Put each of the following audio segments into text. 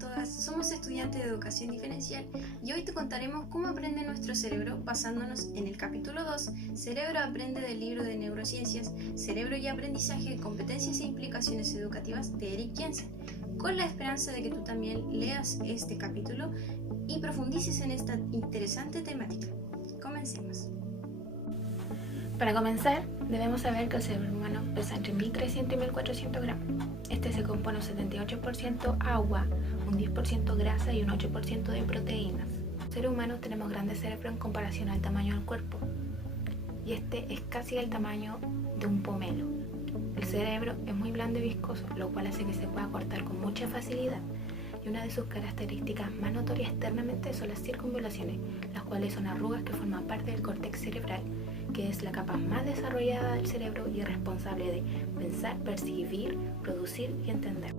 todas, somos estudiantes de educación diferencial y hoy te contaremos cómo aprende nuestro cerebro basándonos en el capítulo 2, Cerebro aprende del libro de neurociencias, Cerebro y aprendizaje, competencias e implicaciones educativas de Eric Jensen, con la esperanza de que tú también leas este capítulo y profundices en esta interesante temática. Comencemos. Para comenzar, debemos saber que el cerebro humano pesa entre 1.300 y 1.400 gramos. Este se compone un 78% agua, un 10% grasa y un 8% de proteínas. Los seres humanos tenemos grandes cerebros en comparación al tamaño del cuerpo, y este es casi el tamaño de un pomelo. El cerebro es muy blando y viscoso, lo cual hace que se pueda cortar con mucha facilidad. Y una de sus características más notorias externamente son las circunvalaciones, las cuales son arrugas que forman parte del córtex cerebral, que es la capa más desarrollada del cerebro y es responsable de pensar, percibir, producir y entender.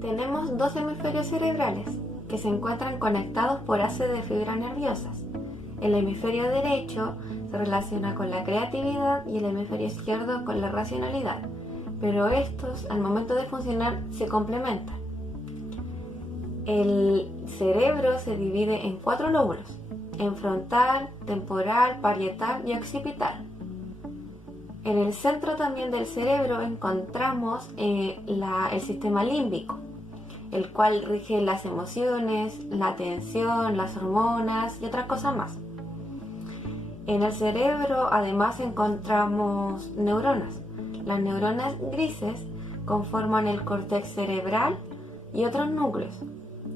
Tenemos dos hemisferios cerebrales que se encuentran conectados por haces de fibras nerviosas. El hemisferio derecho se relaciona con la creatividad y el hemisferio izquierdo con la racionalidad, pero estos al momento de funcionar se complementan. El cerebro se divide en 4 lóbulos, en frontal, temporal, parietal y occipital. En el centro también del cerebro encontramos el sistema límbico, el cual rige las emociones, la atención, las hormonas y otras cosas más. En el cerebro además encontramos neuronas. Las neuronas grises conforman el córtex cerebral y otros núcleos,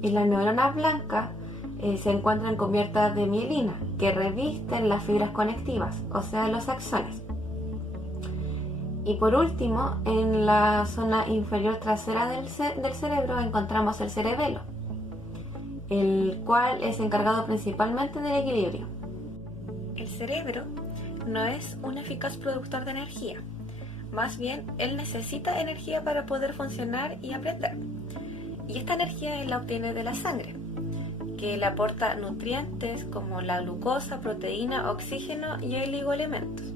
y las neuronas blancas se encuentran cubiertas de mielina, que revisten las fibras conectivas, o sea, los axones. Y por último, en la zona inferior trasera del cerebro encontramos el cerebelo, el cual es encargado principalmente del equilibrio. El cerebro no es un eficaz productor de energía, más bien él necesita energía para poder funcionar y aprender. Y esta energía él la obtiene de la sangre, que le aporta nutrientes como la glucosa, proteína, oxígeno y oligoelementos.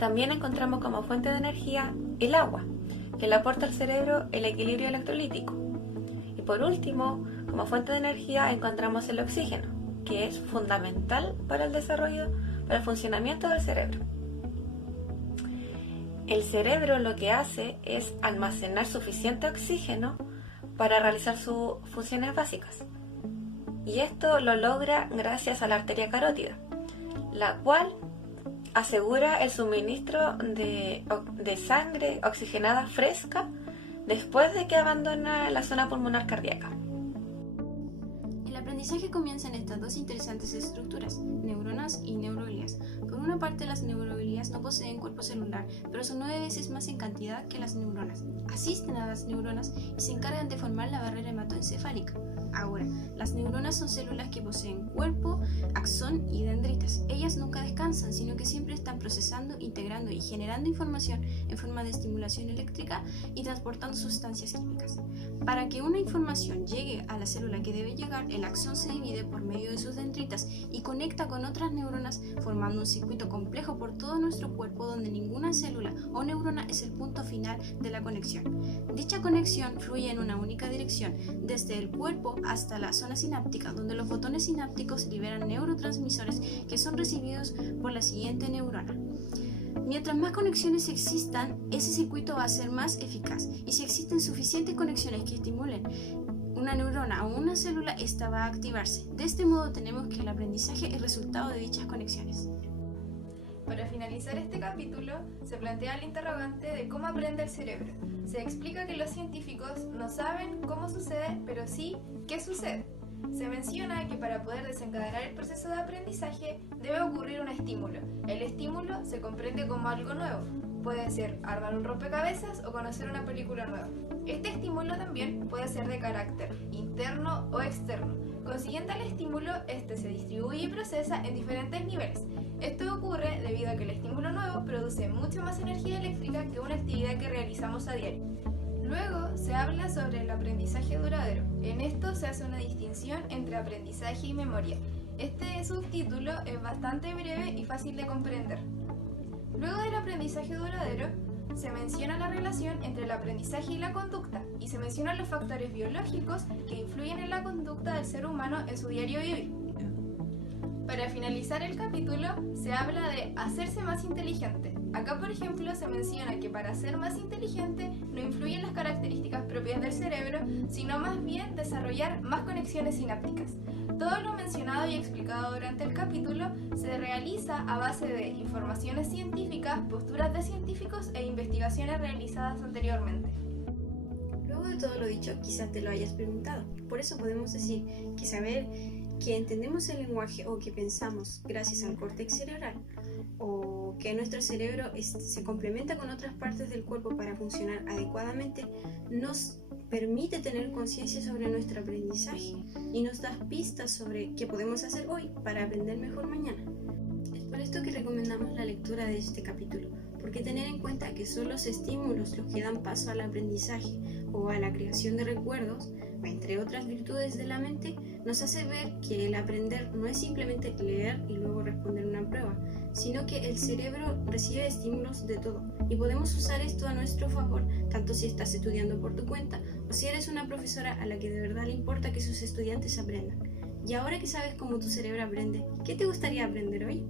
También encontramos como fuente de energía el agua, que le aporta al cerebro el equilibrio electrolítico. Y por último, como fuente de energía encontramos el oxígeno, que es fundamental para el desarrollo, para el funcionamiento del cerebro. El cerebro lo que hace es almacenar suficiente oxígeno para realizar sus funciones básicas. Y esto lo logra gracias a la arteria carótida, la cual asegura el suministro de sangre oxigenada fresca después de que abandona la zona pulmonar cardíaca. El aprendizaje comienza en estas dos interesantes estructuras, neuronas y neuroglías. Por una parte, las neuroglías no poseen cuerpo celular, pero son 9 veces más en cantidad que las neuronas. Asisten a las neuronas y se encargan de formar la barrera hematoencefálica. Ahora, las neuronas son células que poseen cuerpo, axón y dendritas. Ellas nunca descansan, sino que siempre están procesando, integrando y generando información en forma de estimulación eléctrica y transportando sustancias químicas. Para que una información llegue a la célula que debe llegar, el axón se divide por medio de sus dendritas y conecta con otras neuronas, formando un circuito complejo por todo nuestro cuerpo donde ninguna célula o neurona es el punto final de la conexión. Dicha conexión fluye en una única dirección, desde el cuerpo hasta la zona sináptica, donde los botones sinápticos liberan neurotransmisores que son recibidos por la siguiente neurona. Mientras más conexiones existan, ese circuito va a ser más eficaz, y si existen suficientes conexiones que estimulen una neurona o una célula, esta va a activarse. De este modo tenemos que el aprendizaje es resultado de dichas conexiones. Para finalizar este capítulo, se plantea el interrogante de cómo aprende el cerebro. Se explica que los científicos no saben cómo sucede, pero sí qué sucede. Se menciona que para poder desencadenar el proceso de aprendizaje debe ocurrir un estímulo. El estímulo se comprende como algo nuevo. Puede ser armar un rompecabezas o conocer una película nueva. Este estímulo también puede ser de carácter interno o externo. Consiguiente al estímulo, este se distribuye y procesa en diferentes niveles. Esto ocurre debido a que el estímulo nuevo produce mucha más energía eléctrica que una actividad que realizamos a diario. Luego se habla sobre el aprendizaje duradero. En esto se hace una distinción entre aprendizaje y memoria. Este subtítulo es bastante breve y fácil de comprender. Luego del aprendizaje duradero, se menciona la relación entre el aprendizaje y la conducta, y se mencionan los factores biológicos que influyen en la conducta del ser humano en su diario vivir. Para finalizar el capítulo, se habla de hacerse más inteligente. Acá, por ejemplo, se menciona que para ser más inteligente no influyen las características propias del cerebro, sino más bien desarrollar más conexiones sinápticas. Todo lo mencionado y explicado durante el capítulo se realiza a base de informaciones científicas, posturas de científicos e investigaciones realizadas anteriormente. Luego de todo lo dicho, quizás te lo hayas preguntado. Por eso podemos decir que saber que entendemos el lenguaje o que pensamos gracias al córtex cerebral, o que nuestro cerebro se complementa con otras partes del cuerpo para funcionar adecuadamente, nos permite tener conciencia sobre nuestro aprendizaje y nos da pistas sobre qué podemos hacer hoy para aprender mejor mañana. Es por esto que recomendamos la lectura de este capítulo, porque tener en cuenta que son los estímulos los que dan paso al aprendizaje o a la creación de recuerdos, entre otras virtudes de la mente, nos hace ver que el aprender no es simplemente leer y luego responder una prueba, sino que el cerebro recibe estímulos de todo y podemos usar esto a nuestro favor, tanto si estás estudiando por tu cuenta o si eres una profesora a la que de verdad le importa que sus estudiantes aprendan. Y ahora que sabes cómo tu cerebro aprende, ¿qué te gustaría aprender hoy?